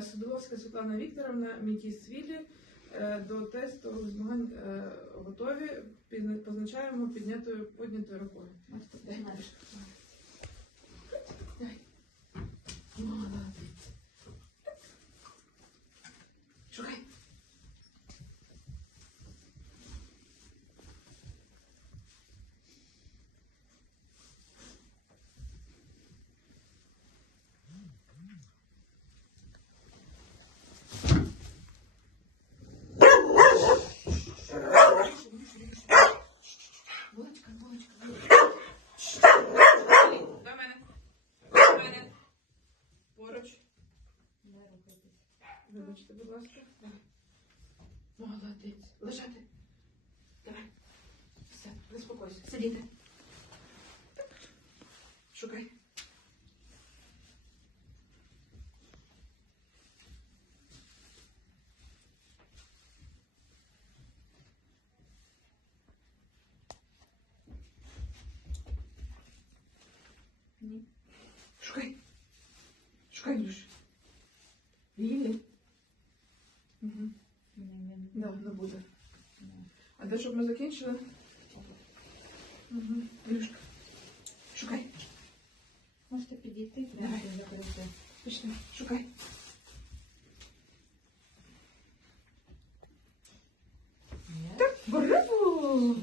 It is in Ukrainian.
Садовська Світлана Вікторовна, Мітісвілі. Свілі До тестових змагань е, готові. Позначаємо піднятою поднятою рукою. Поруч. Вибачте, будь ласка. Давай. Молодець. Лежати. Давай. Все, заспокойся. Сидіти. Шукай. Ні раніше. Вільні? Угу. Да, не буде. А дальше щоб ми закінчили? Угу. Илюшка. шукай. Можете підійти, прямо заберете. Пішли, шукай. Так, браво!